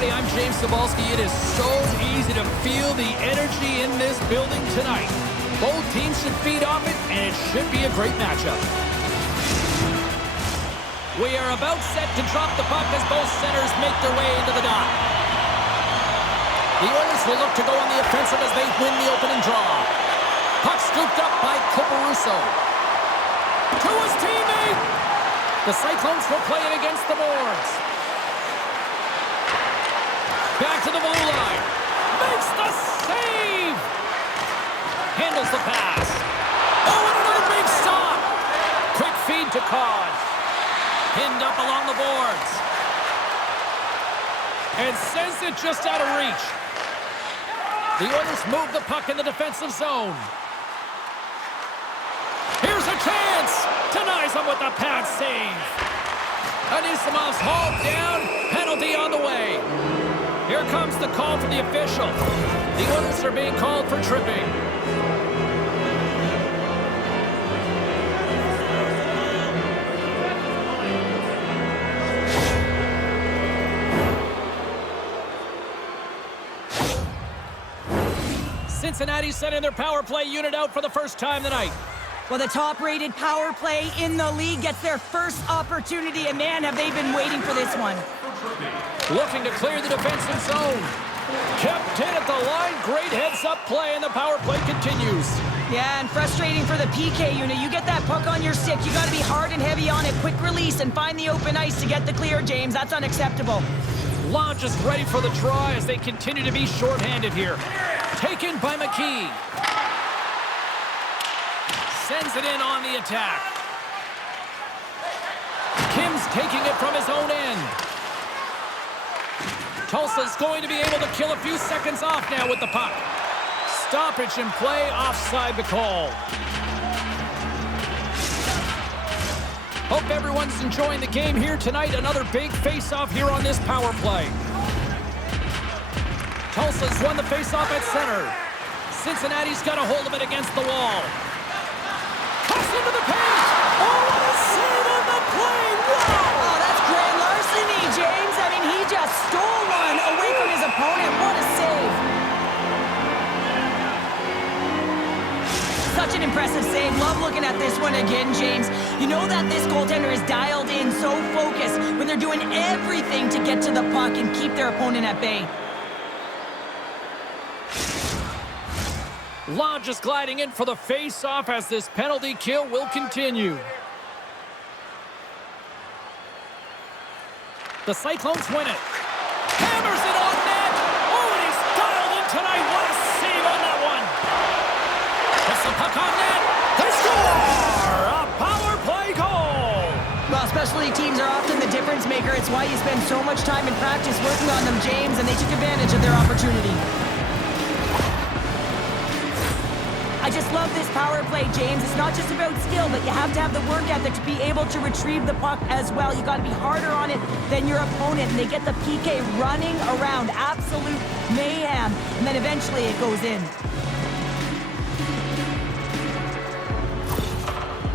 everybody. I'm Chyzowski. It is so easy to feel the energy in this building tonight. Both teams should feed off it, and it should be a great matchup. We are about set to drop the puck as both centers make their way into the dot. The Oilers will look to go on the offensive as they win the opening draw. Puck scooped up by Kobryn. To his teammate! The Cyclones will play it against the boards. Back to the blue line. Makes the save! Handles the pass. Oh, and another big stop! Quick feed to Cause. Pinned up along the boards. And sends it just out of reach. The Oilers move the puck in the defensive zone. Here's a chance! Denies him with a pad save. Anisimov's hauled down. Penalty on the way. Here comes the call from the official. The Oilers are being called for tripping. Cincinnati sending their power play unit out for the first time tonight. Well, the top-rated power play in the league gets their first opportunity, and man, have they been waiting for this one. Looking to clear the defensive zone. Kept in at the line. Great heads-up play, and the power play continues. Yeah, and frustrating for the PK unit. You get that puck on your stick, you got to be hard and heavy on it. Quick release and find the open ice to get the clear, James. That's unacceptable. Launch is ready for the try as they continue to be shorthanded here. Taken by McKee. Sends it in on the attack. Kim's taking it from his own end. Tulsa's going to be able to kill a few seconds off now with the puck. Stoppage in play, offside the call. Hope everyone's enjoying the game here tonight. Another big face-off here on this power play. Tulsa's won the face-off at center. Cincinnati's got a hold of it against the wall. Cuts into the paint. Oh, what a save on the play. Wow! Oh, that's grand larceny, James. I mean, he just stole one away from his opponent. What a save. Such an impressive save. Love looking at this one again, James. You know that this goaltender is dialed in, so focused when they're doing everything to get to the puck and keep their opponent at bay. Lodge is gliding in for the face-off as this penalty kill will continue. The Cyclones win it. Hammers it on net. Oh, and he's dialed in tonight. What a save on that one. Puts the puck on net. They score! A power play goal. Well, specialty teams are often the difference maker. It's why you spend so much time in practice working on them, James, and they took advantage of their opportunity. I just love this power play, James. It's not just about skill, but you have to have the work ethic to be able to retrieve the puck as well. You got to be harder on it than your opponent, and they get the PK running around. Absolute mayhem, and then eventually it goes in.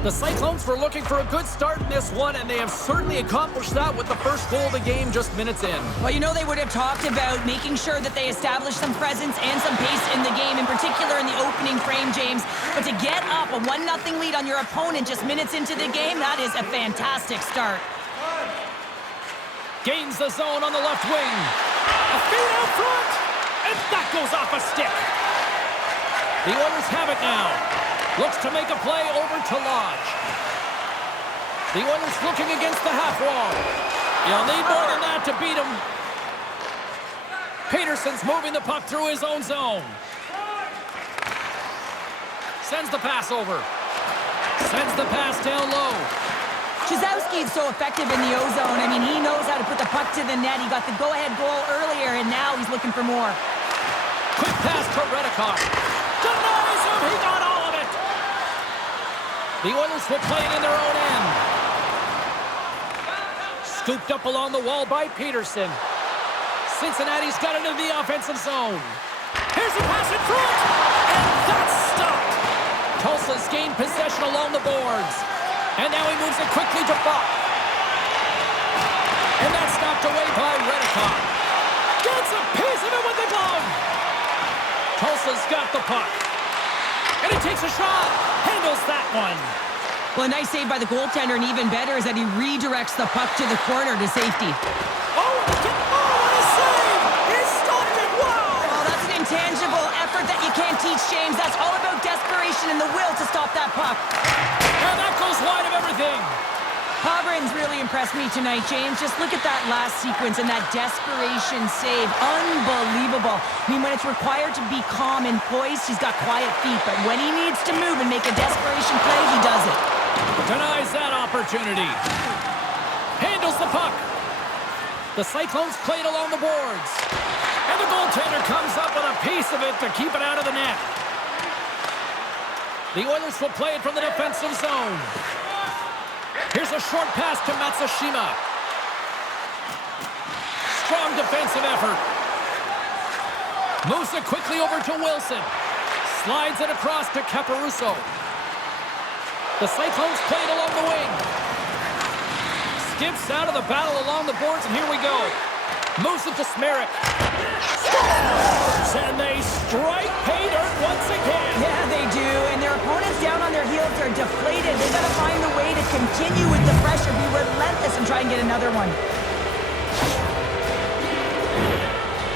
The Cyclones were looking for a good start in this one, and they have certainly accomplished that with the first goal of the game just minutes in. Well, you know they would have talked about making sure that they establish some presence and some pace in the game, in particular in the opening frame, James. But to get up a 1-0 lead on your opponent just minutes into the game, that is a fantastic start. Gains the zone on the left wing. A feed out front, and that goes off a stick. The Oilers have it now. Looks to make a play over to Lodge. The Oilers looking against the half wall. You'll need more than that to beat him. Peterson's moving the puck through his own zone. Sends the pass over. Sends the pass down low. Chyzowski is so effective in the O-zone. I mean, he knows how to put the puck to the net. He got the go-ahead goal earlier, and now he's looking for more. Quick pass to Reddicock. Denies him. He got all of it. The Oilers will play it in their own end. Scooped up along the wall by Peterson. Cincinnati's got it into the offensive zone. Here's the pass in front, and that's stopped. Tulsa's gained possession along the boards, and now he moves it quickly to Buck. And that's knocked away by Reddicock. Gets a piece of it with the glove. Tulsa's got the puck. And he takes a shot. Handles that one. Well, a nice save by the goaltender, and even better is that he redirects the puck to the corner to safety. Oh, what a save! He stopped it! Wow! Oh, that's an intangible effort that you can't teach, James. That's all about desperation and the will to stop that puck. And that goes wide of everything. Kobryn's really impressed me tonight, James. Just look at that last sequence and that desperation save. Unbelievable. I mean, when it's required to be calm and poised, he's got quiet feet. But when he needs to move and make a desperation play, he does it. Denies that opportunity. Handles the puck. The Cyclones played along the boards. And the goaltender comes up with a piece of it to keep it out of the net. The Oilers will play it from the defensive zone. Here's a short pass to Matsushima. Strong defensive effort. Moves it quickly over to Wilson. Slides it across to Caparuso. The Cyclones play it along the wing. Skips out of the battle along the boards, and here we go. Moves it to Smereck. Scores! And they strike pay dirt once again. Yeah, they do. And their opponents down on their heels are deflated. They've got to find a way to continue with the pressure, be relentless, and try and get another one.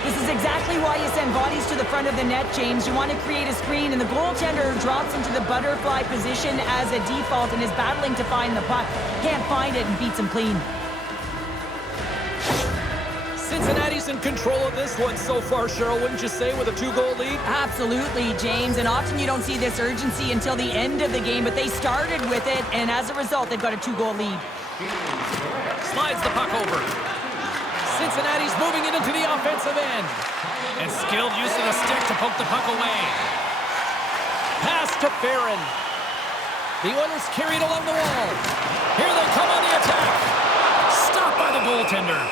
This is exactly why you send bodies to the front of the net, James. You want to create a screen, and the goaltender drops into the butterfly position as a default and is battling to find the puck. Can't find it and beats him clean. Cincinnati's in control of this one so far, Cheryl, wouldn't you say, with a 2-goal lead? Absolutely, James, and often you don't see this urgency until the end of the game, but they started with it, and as a result, they've got a 2-goal lead. Slides the puck over. Cincinnati's moving it into the offensive end. And skilled use of the stick to poke the puck away. Pass to Barron. The Oilers carried along the wall. Here they come on the attack. Stopped by the goaltender.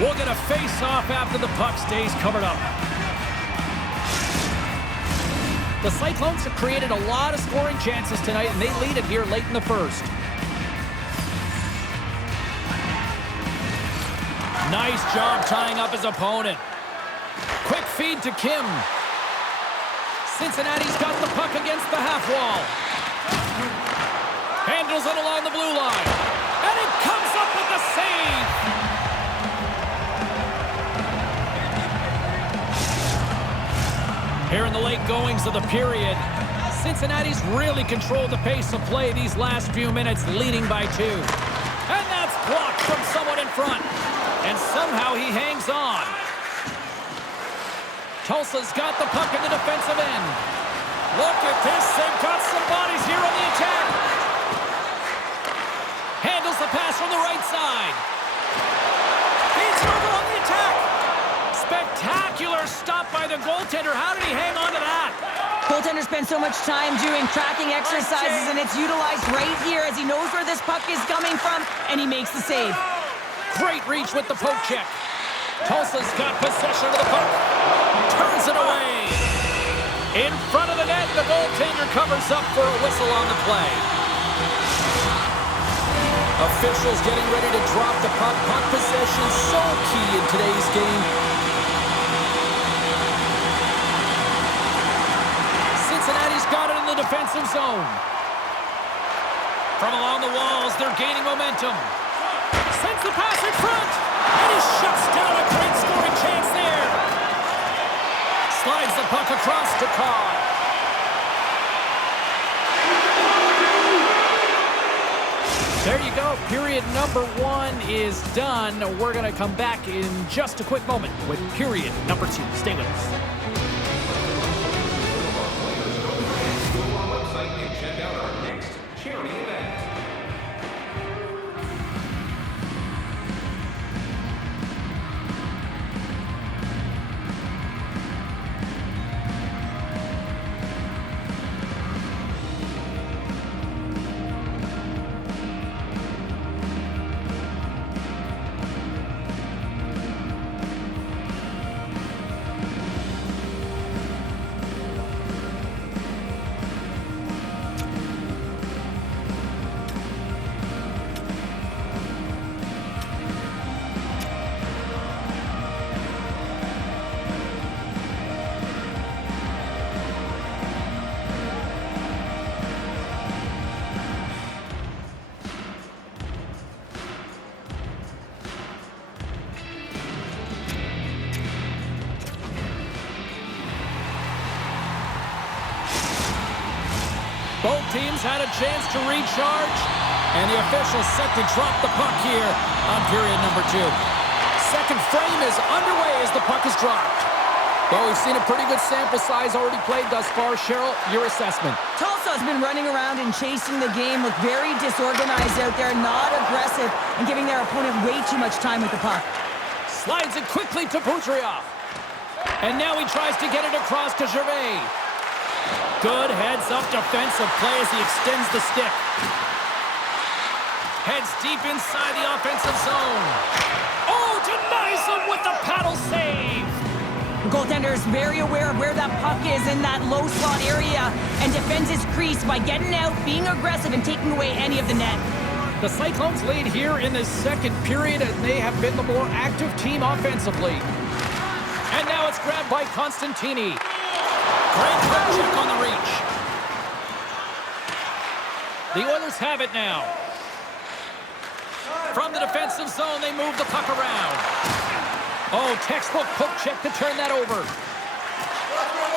We'll get a face-off after the puck stays covered up. The Cyclones have created a lot of scoring chances tonight, and they lead it here late in the first. Nice job tying up his opponent. Quick feed to Kim. Cincinnati's got the puck against the half wall. Handles it along the blue line. And it comes up with the save. Here in the late goings of the period, Cincinnati's really controlled the pace of play these last few minutes, leading by 2. And that's blocked from someone in front. And somehow he hangs on. Tulsa's got the puck in the defensive end. Look at this. They've got some bodies here on the attack. Handles the pass from the right side. Feeds over on the attack. Spectacular stop by the goaltender. How did he hang on to that? Goaltender spends so much time doing tracking exercises, and it's utilized right here as he knows where this puck is coming from, and he makes the save. Great reach with the poke check. Tulsa's got possession of the puck. Turns it away. In front of the net, the goaltender covers up for a whistle on the play. Officials getting ready to drop the puck. Puck possession so key in today's game. Cincinnati's got it in the defensive zone. From along the walls, they're gaining momentum. Sends the pass in front, and he shuts down a great scoring chance there. Slides the puck across to Carr. There you go. Period number 1 is done. We're going to come back in just a quick moment with period number 2. Stay with us. Both teams had a chance to recharge, and the official set to drop the puck here on period number 2. Second frame is underway as the puck is dropped. Well, we've seen a pretty good sample size already played thus far. Cheryl, your assessment. Tulsa's been running around and chasing the game, look very disorganized out there, not aggressive, and giving their opponent way too much time with the puck. Slides it quickly to Butrioff. And now he tries to get it across to Gervais. Good heads-up defensive play as he extends the stick. Heads deep inside the offensive zone. Oh, denies him with the paddle save. The goaltender is very aware of where that puck is in that low slot area and defends his crease by getting out, being aggressive, and taking away any of the net. The Cyclones lead here in the second period, and they have been the more active team offensively. And now it's grabbed by Constantini. Great check on the reach. The Oilers have it now. From the defensive zone, they move the puck around. Oh, textbook poke check to turn that over.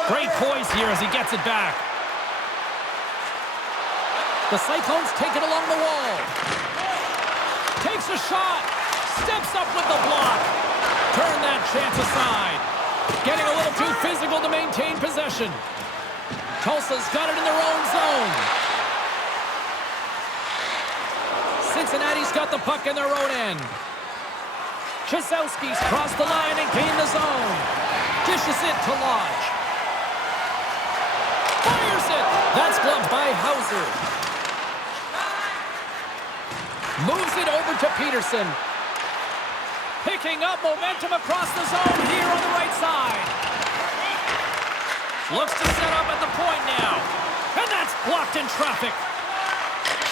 Great poise here as he gets it back. The Cyclones take it along the wall. Takes a shot. Steps up with the block. Turn that chance aside. Getting a little too physical to maintain possession. Tulsa's got it in their own zone. Cincinnati's got the puck in their own end. Chyzowski's crossed the line and gained the zone. Dishes it to Lodge. Fires it. That's gloved by Hauser. Moves it over to Peterson. Picking up momentum across the zone here on the right side. Looks to set up at the point now. And that's blocked in traffic.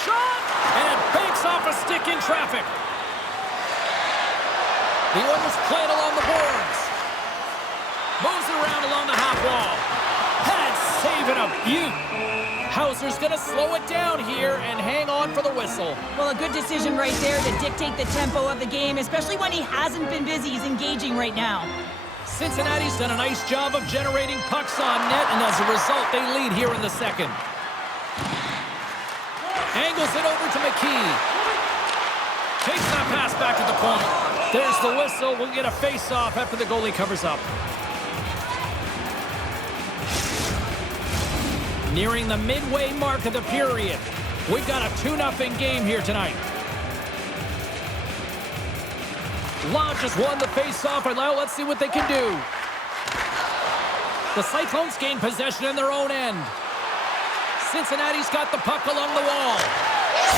Shot! And it banks off a stick in traffic. The Oilers play it along the boards. Moves it around along the half wall. That's saving a beaut. Hauser's going to slow it down here and hang on for the whistle. Well, a good decision right there to dictate the tempo of the game, especially when he hasn't been busy. He's engaging right now. Cincinnati's done a nice job of generating pucks on net, and as a result, they lead here in the second. Angles it over to McKee. Takes that pass back at the point. There's the whistle. We'll get a face-off after the goalie covers up. Nearing the midway mark of the period. We've got a 2-0 game here tonight. Lodge has won the face-off, and now let's see what they can do. The Cyclones gain possession in their own end. Cincinnati's got the puck along the wall.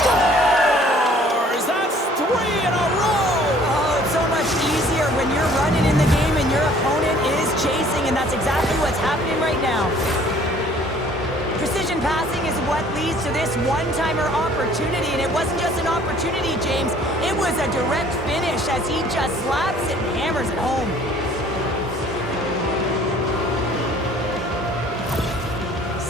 Scores! That's 3 in a row! Oh, it's so much easier when you're running in the game and your opponent is chasing, and that's exactly what's happening right now. Precision passing is what leads to this one-timer opportunity, and it wasn't just an opportunity, James. It was a direct finish as he just slaps it and hammers it home.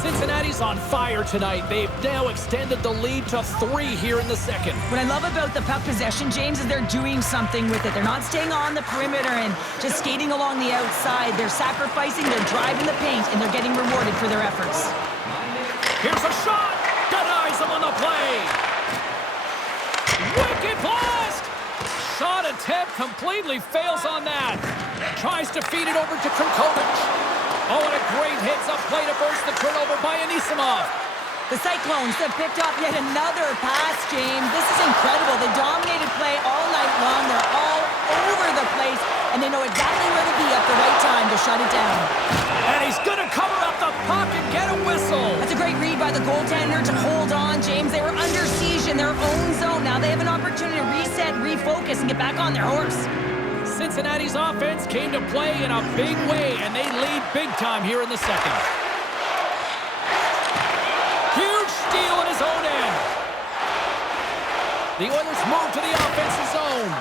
Cincinnati's on fire tonight. They've now extended the lead to 3 here in the second. What I love about the puck possession, James, is they're doing something with it. They're not staying on the perimeter and just skating along the outside. They're sacrificing, they're driving the paint, and they're getting rewarded for their efforts. Here's a shot! Denies him on the play! Wicked blast! Shot attempt completely fails on that. Tries to feed it over to Krkovic. Oh, and a great hits-up play to burst the turnover by Anisimov. The Cyclones have picked up yet another pass, James. This is incredible. They dominated play all night long. They're all over the place, and they know exactly where to be at the right time to shut it down. And he's going to cover up the puck and get a whistle. That's a great read by the goaltender to hold on, James. They were under siege in their own zone. Now they have an opportunity to reset, refocus, and get back on their horse. Cincinnati's offense came to play in a big way, and they lead big time here in the second. Huge steal in his own end. The Oilers move to the offensive zone.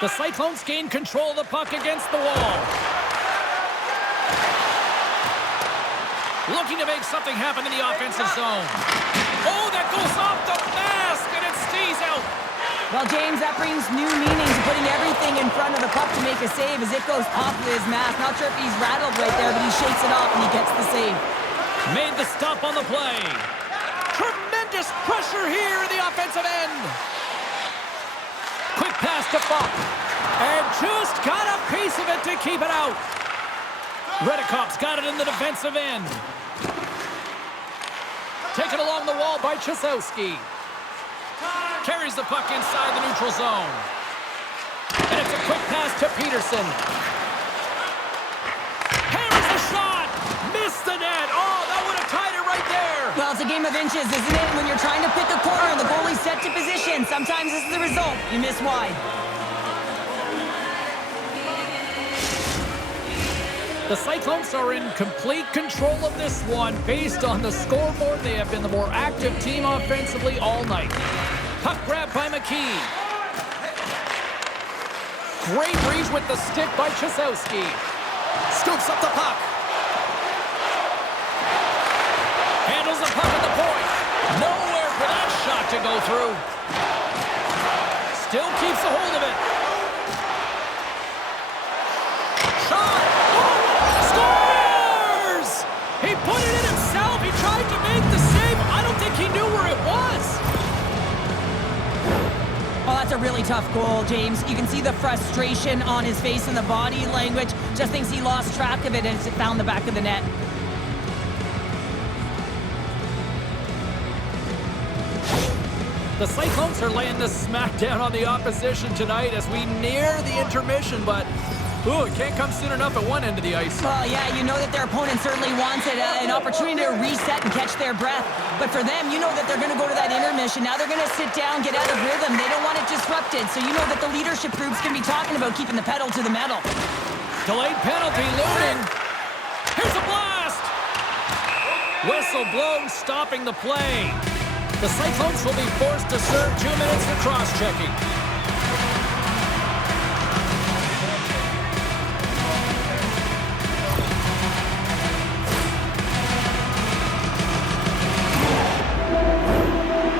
The Cyclones gain control of the puck against the wall. Looking to make something happen in the offensive zone. Oh, that goes off the mask, and it stays out. Well, James, that brings new meaning to putting everything in front of the puck to make a save as it goes off of his mask. Not sure if he's rattled right there, but he shakes it off and he gets the save. Made the stop on the play. Tremendous pressure here in the offensive end. Quick pass to Buck. And just got a piece of it to keep it out. Redikoff's got it in the defensive end. Taken along the wall by Chyzowski. Carries the puck inside the neutral zone. And it's a quick pass to Peterson. Hammers the shot! Missed the net! Oh, that would have tied it right there! Well, it's a game of inches, isn't it? When you're trying to pick a corner and the goalie's set to position, sometimes this is the result. You miss wide. The Cyclones are in complete control of this one. Based on the scoreboard, they have been the more active team offensively all night. Puck grab by McKee. Great reach with the stick by Chyzowski. Scoops up the puck. Handles the puck at the point. Nowhere for that shot to go through. Still keeps a hold of it. Shot! Scores! He put it in himself. He tried to make the save. I don't think he knew where it was. Oh, that's a really tough goal, James. You can see the frustration on his face and the body language. Just thinks he lost track of it as it found the back of the net. The Cyclones are laying the smackdown on the opposition tonight as we near the intermission, but it can't come soon enough at one end of the ice. Well, yeah, you know that their opponent certainly wants it, an opportunity to reset and catch their breath. But for them, you know that they're going to go to that intermission. Now they're going to sit down, get out of rhythm. They don't want it disrupted. So you know that the leadership group's going to be talking about keeping the pedal to the metal. Delayed penalty looming. Here's a blast. Whistle blown, stopping the play. The Cyclones will be forced to serve 2 minutes for cross-checking.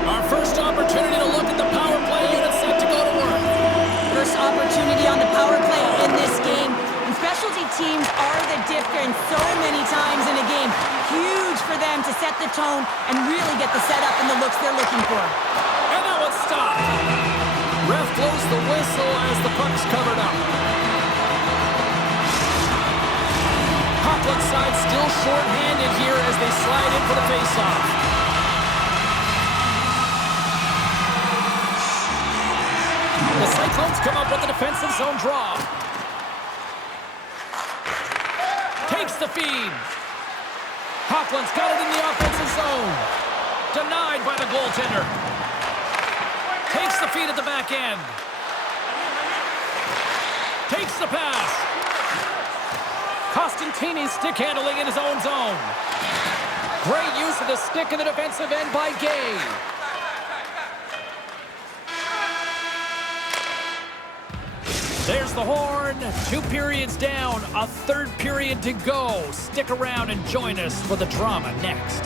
Our first opportunity to look at the power play unit set to go to work. First opportunity on the power play in this game. And specialty teams are the difference so many times in a game. Huge for them to set the tone and really get the setup and the looks they're looking for. And that one's stopped. Ref blows the whistle as the puck's covered up. Hopland side still short-handed here as they slide in for the face-off. The Cyclones come up with a defensive zone draw. Takes the feed. Hopland's got it in the offensive zone. Denied by the goaltender. Takes the feed at the back end. Takes the pass. Costantini's stick handling in his own zone. Great use of the stick in the defensive end by Guay. There's the horn. 2 periods down, a 3rd period to go. Stick around and join us for the drama next.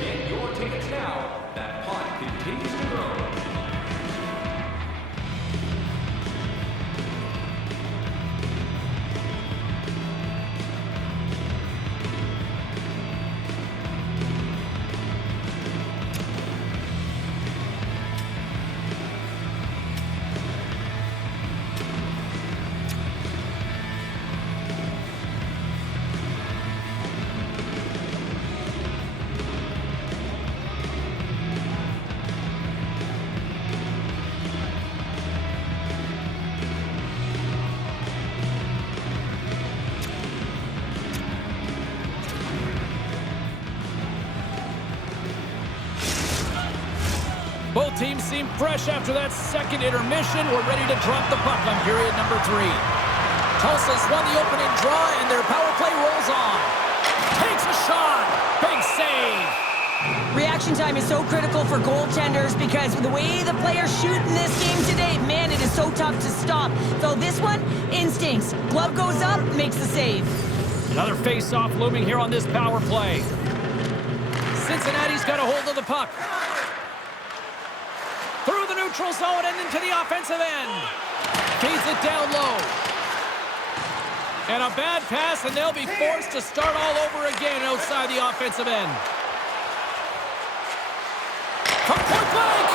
Get your tickets now. That puck continues to grow. Both teams seem fresh after that second intermission. We're ready to drop the puck on period number 3. Tulsa's won the opening draw, and their power play rolls on. Takes a shot. Big save. Reaction time is so critical for goaltenders because the way the players shoot in this game today, man, it is so tough to stop. So this one, instincts. Glove goes up, makes the save. Another face-off looming here on this power play. Cincinnati's got a hold of the puck. Through the neutral zone and into the offensive end. Feeds it down low. And a bad pass, and they'll be forced to start all over again outside the offensive end. From point blank!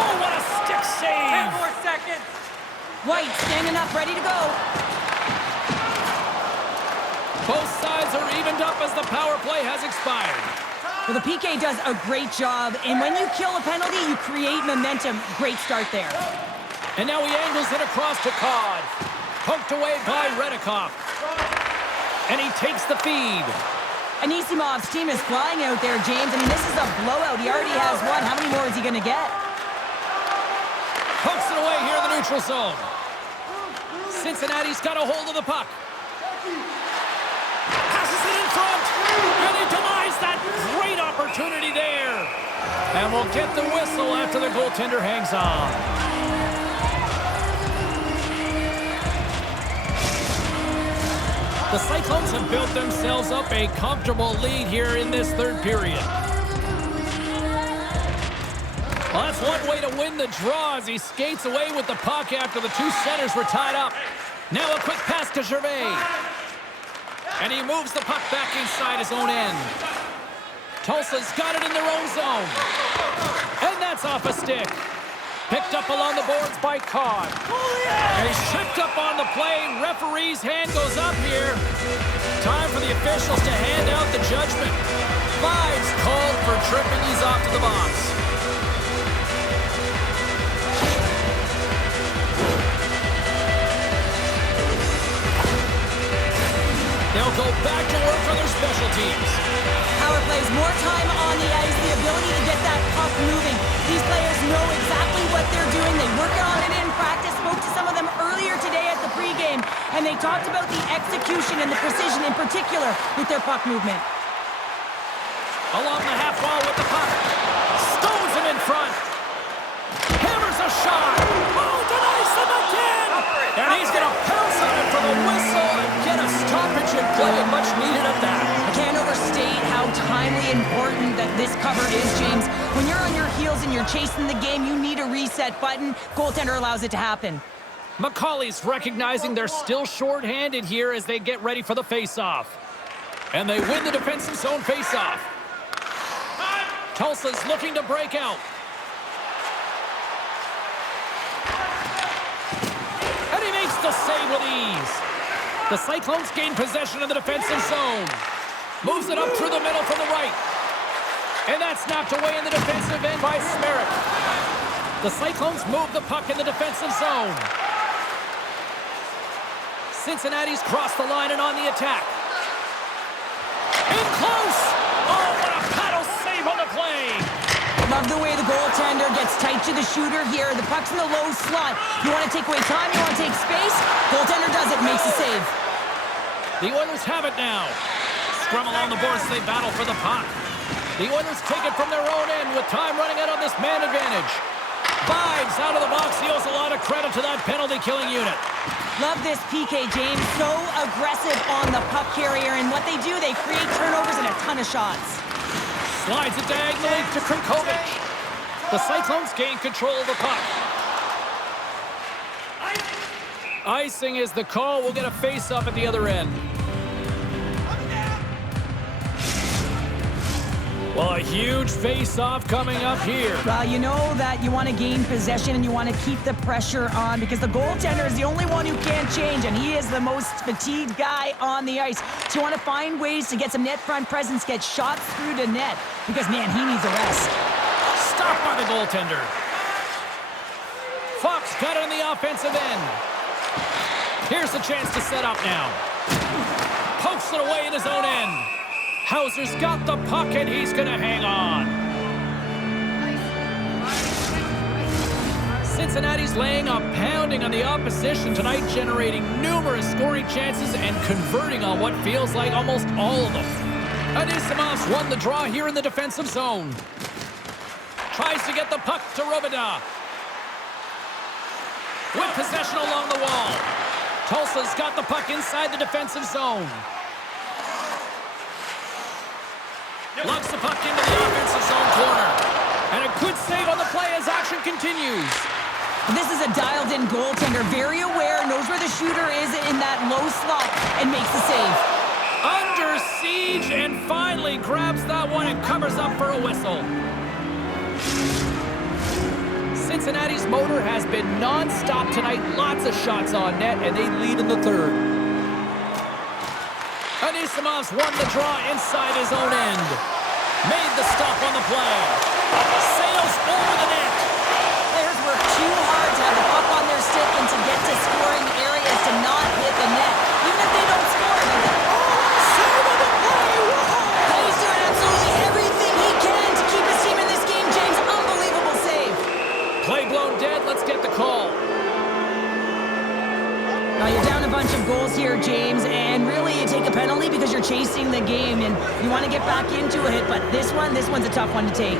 Oh, what a stick save! 10 more seconds! White standing up, ready to go. Both sides are evened up as the power play has expired. Well, the PK does a great job, and when you kill a penalty, you create momentum. Great start there. And now he angles it across to Cod. Poked away by Redikoff. And he takes the feed. Anisimov's team is flying out there, James. I mean, this is a blowout. He already has one. How many more is he going to get? Pokes it away here in the neutral zone. Cincinnati's got a hold of the puck. Passes it in front. And he denies that great opportunity there. And we'll get the whistle after the goaltender hangs on. The Cyclones have built themselves up a comfortable lead here in this third period. Well, that's one way to win the draw as he skates away with the puck after the two centers were tied up. Now a quick pass to Gervais. And he moves the puck back inside his own end. Tulsa's got it in their own zone. And that's off a stick. Picked up along the boards by Cod. And he's tripped up on the play. Referee's hand goes up here. Time for the officials to hand out the judgment. Vaive's called for tripping. He's off to the box. They'll go back to work on their special teams. Power plays, more time on the ice, the ability to get that puck moving. These players know exactly what they're doing. They work on it in practice. Spoke to some of them earlier today at the pregame, and they talked about the execution and the precision in particular with their puck movement. Along the half wall with the puck. Stones him in front. Hammers a shot. Oh, denies him again. And he's going to pounce on it for the whistle and get a stoppage in play, and much needed at that. I can't overstate how timely important that this cover is, James. When you're on your heels and you're chasing the game, you need a reset button. Goaltender allows it to happen. McCauley's recognizing they're still short-handed here as they get ready for the face-off. And they win the defensive zone face-off. Tulsa's looking to break out. And he makes the save with ease. The Cyclones gain possession of the defensive zone. Moves it up through the middle from the right. And that's knocked away in the defensive end by Smereck. The Cyclones move the puck in the defensive zone. Cincinnati's crossed the line and on the attack. In close! Oh, what a paddle save on the play! Love the way the goaltender gets tight to the shooter here. The puck's in the low slot. You want to take away time, you want to take space. Goaltender does it, makes a save. The Oilers have it now. Scrum along the boards, they battle for the puck. The Oilers take it from their own end with time running out on this man advantage. Vaive's out of the box. He owes a lot of credit to that penalty-killing unit. Love this PK, James. So aggressive on the puck carrier, and what they do, they create turnovers and a ton of shots. Slides it diagonally to Krinkovic. The Cyclones gain control of the puck. Icing is the call. We'll get a face-off at the other end. Well, a huge face-off coming up here. Well, you know that you want to gain possession and you want to keep the pressure on because the goaltender is the only one who can't change, and he is the most fatigued guy on the ice. So you want to find ways to get some net front presence, get shots through to net, because, man, he needs a rest. Stopped by the goaltender. Fox got it on the offensive end. Here's the chance to set up now. Pokes it away in his own end. Hauser's got the puck, and he's going to hang on. Cincinnati's laying a pounding on the opposition tonight, generating numerous scoring chances and converting on what feels like almost all of them. Anisimov's won the draw here in the defensive zone. Tries to get the puck to Robidas. With possession along the wall. Tulsa's got the puck inside the defensive zone. Lugs the puck into the offensive zone corner. And a good save on the play as action continues. This is a dialed-in goaltender, very aware there, knows where the shooter is in that low slot, and makes the save. Under siege, and finally grabs that one and covers up for a whistle. Cincinnati's motor has been non-stop tonight. Lots of shots on net, and they lead in the third. Anisimov's won the draw inside his own end. Made the stop on the play. Sails over the net. Players work too hard to have the puck on their stick and to get to scoring areas to not hit the net. Even if they don't score, they're like, save on the play! Whoa! He's doing absolutely everything he can to keep his team in this game, James. Unbelievable save. Play blown dead. Let's get the call. Now you're down a bunch of goals here, James, and really you take a penalty because you're chasing the game and you want to get back into a hit, but this one's a tough one to take.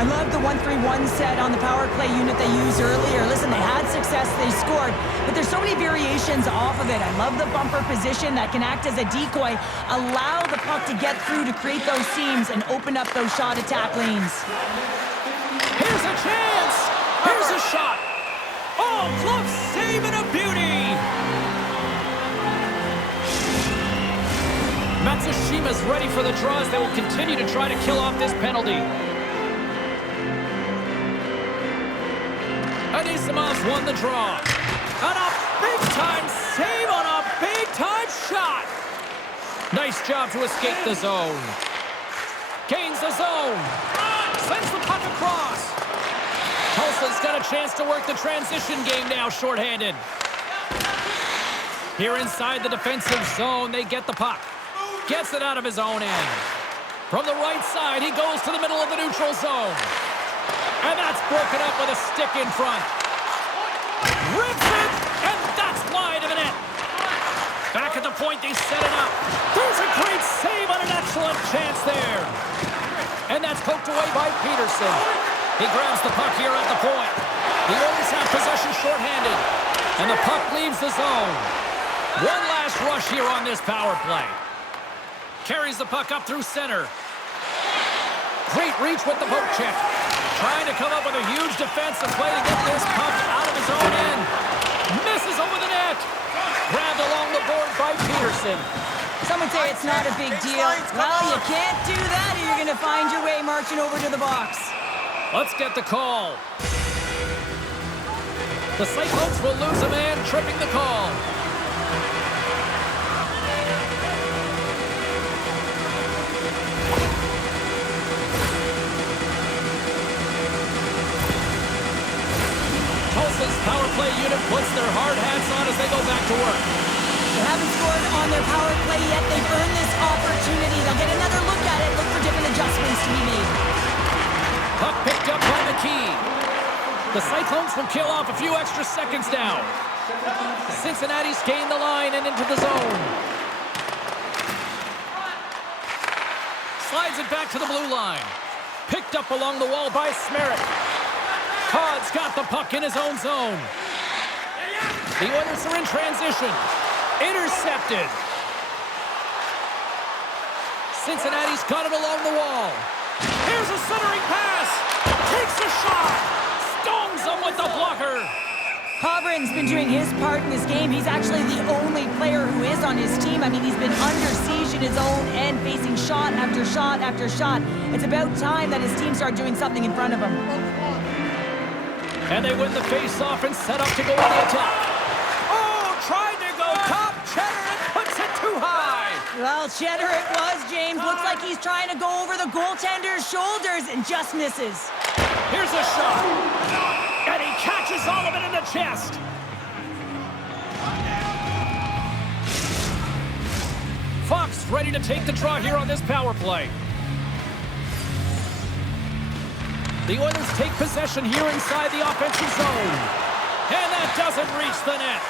I love the 1-3-1 set on the power play unit they used earlier. Listen, they had success, they scored, but there's so many variations off of it. I love the bumper position that can act as a decoy, allow the puck to get through to create those seams and open up those shot attack lanes. Here's a chance! Here's a shot! Oh, glove save and a beauty! Matsushima's ready for the draws. They will continue to try to kill off this penalty. Anisimov's won the draw. And a big-time save on a big-time shot. Nice job to escape the zone. Gains the zone. Sends the puck across. Tulsa's got a chance to work the transition game now, shorthanded. Here inside the defensive zone, they get the puck. Gets it out of his own end. From the right side, he goes to the middle of the neutral zone. And that's broken up with a stick in front. Rips it, and that's wide of the net. Back at the point, they set it up. There's a great save on an excellent chance there. And that's poked away by Peterson. He grabs the puck here at the point. The Oilers have possession shorthanded. And the puck leaves the zone. One last rush here on this power play. Carries the puck up through center. Great reach with the poke check. Trying to come up with a huge defensive play to get this puck out of his own end. Misses over the net. Grabbed along the board by Peterson. Some would say it's not a big deal. Well, you can't do that or you're going to find your way marching over to the box. Let's get the call. The Cyclones will lose a man, tripping the call. Tulsa's power play unit puts their hard hats on as they go back to work. They haven't scored on their power play yet. They've earned this opportunity. They'll get another look at it, look for different adjustments to be made. Puck picked up by McKee. The Cyclones will kill off a few extra seconds now. Cincinnati's gained the line and into the zone. Slides it back to the blue line. Picked up along the wall by Smereck. Todd's got the puck in his own zone. The Oilers are in transition. Intercepted. Cincinnati's got it along the wall. Here's a centering pass. Takes a shot. Stones him with the blocker. Kobryn's been doing his part in this game. He's actually the only player who is on his team. I mean, he's been under siege in his own end, facing shot after shot after shot. It's about time that his team start doing something in front of him. And they win the face-off and set up to go on the attack. Oh, tried to go top. Cheddar and puts it too high. Well, Cheddar it was, James. Looks like he's trying to go over the goaltender's shoulders and just misses. Here's a shot. And he catches all of it in the chest. Fox ready to take the draw here on this power play. The Oilers take possession here inside the offensive zone. And that doesn't reach the net.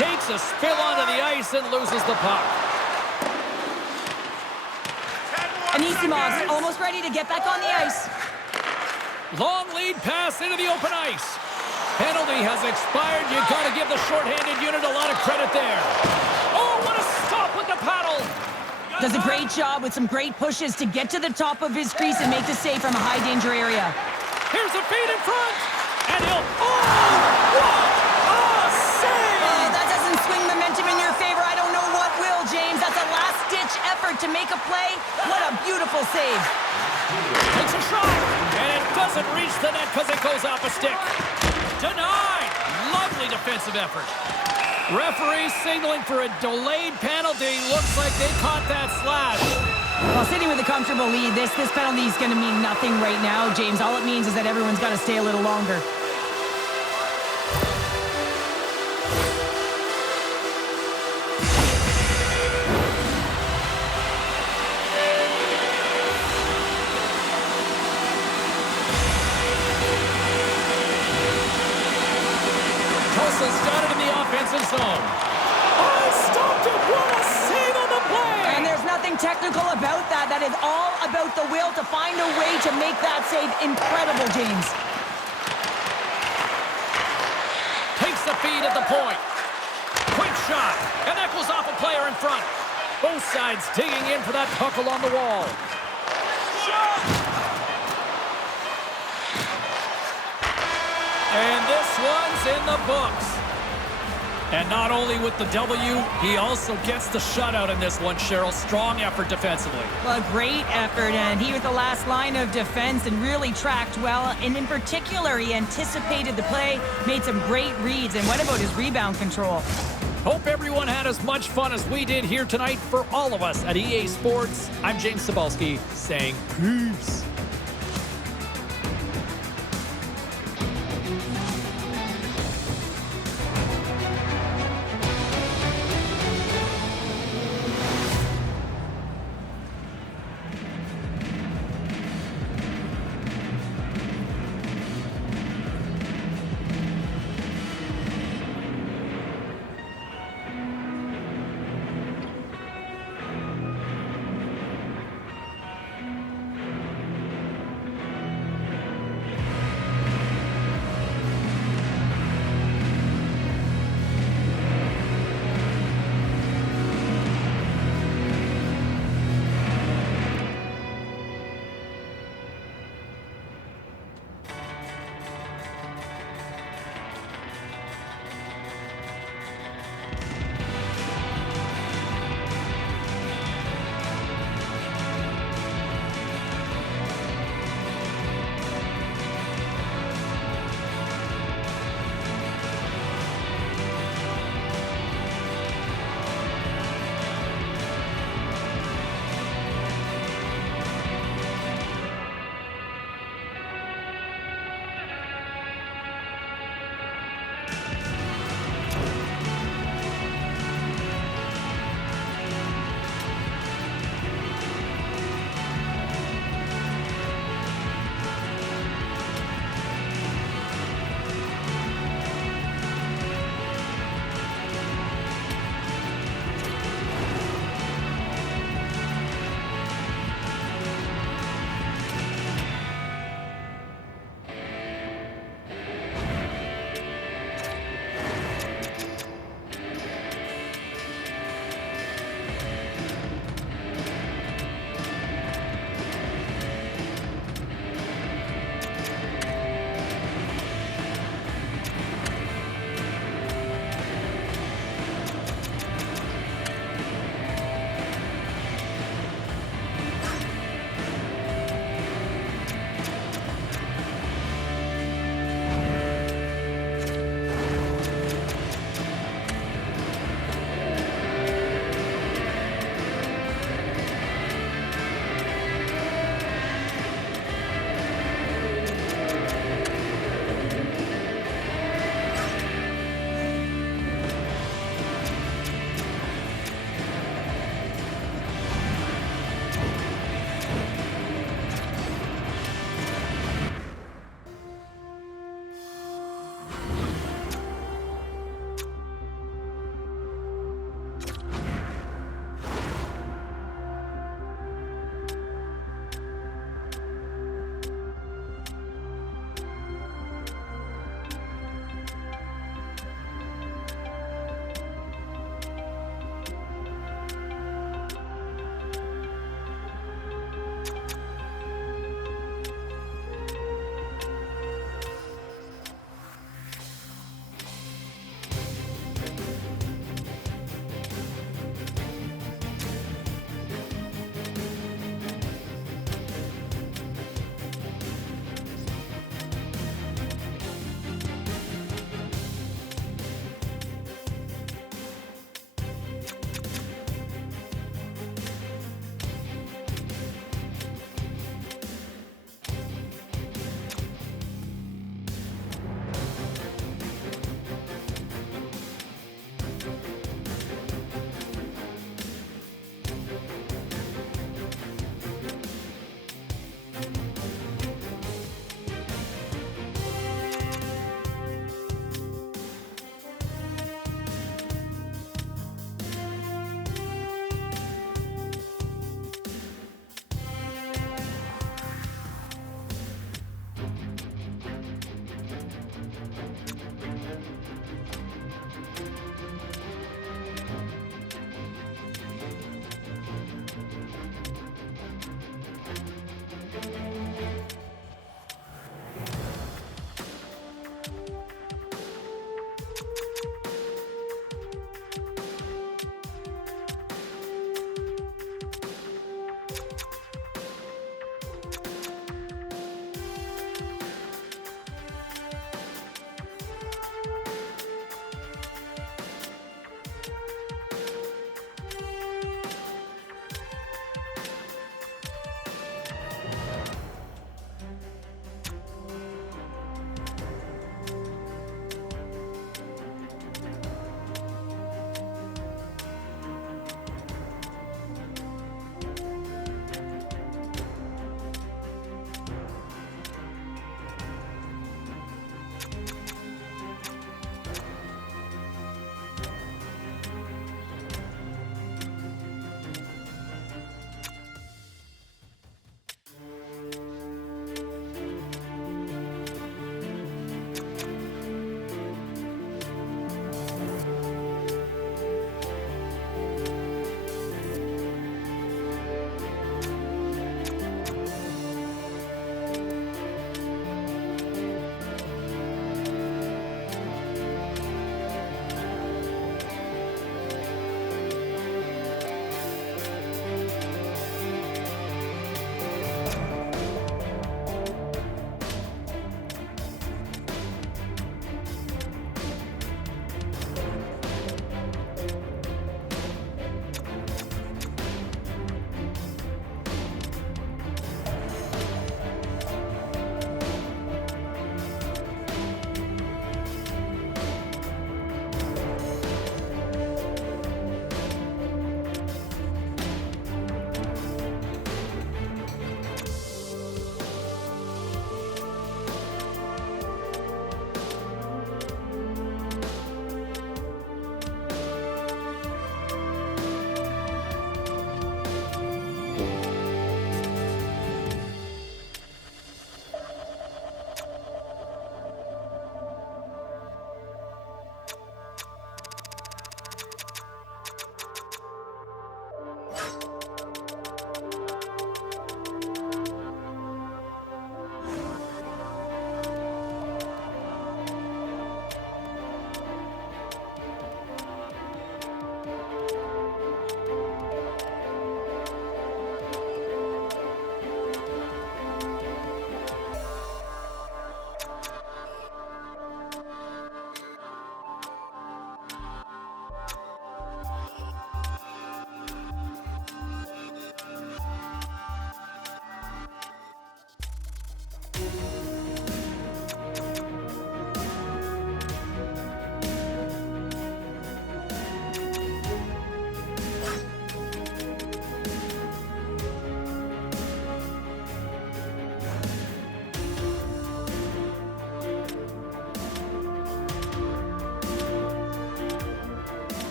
Takes a spill onto the ice and loses the puck. Anisimov's almost ready to get back on the ice. Long lead pass into the open ice. Penalty has expired. You got to give the shorthanded unit a lot of credit there. Oh, what a stop with the paddle. Does a great job with some great pushes to get to the top of his crease and make the save from a high-danger area. Here's a feed in front. And he'll... Oh! What a save! Oh, that doesn't swing momentum in your favor. I don't know what will, James. That's a last-ditch effort to make a play. What a beautiful save. Takes a shot. And it doesn't reach the net because it goes off a stick. Denied. Lovely defensive effort. Referee signaling for a delayed penalty. Looks like they caught that slash. Well, sitting with a comfortable lead, this penalty is going to mean nothing right now, James. All it means is that everyone's got to stay a little longer. Tulsa's got it in the offensive zone. Oh, stopped it! What a save on the play! And there's nothing technical about that. That is all about the will to find a way to make that save incredible, James. Takes the feed at the point. Quick shot. And that goes off a player in front. Both sides digging in for that puck along the wall. And this one's in the books. And not only with the W, he also gets the shutout in this one, Cheryl. Strong effort defensively. Well, great effort, and he was the last line of defense and really tracked well. And in particular, he anticipated the play, made some great reads. And what about his rebound control? Hope everyone had as much fun as we did here tonight. For all of us at EA Sports, I'm James Cybulski saying peace.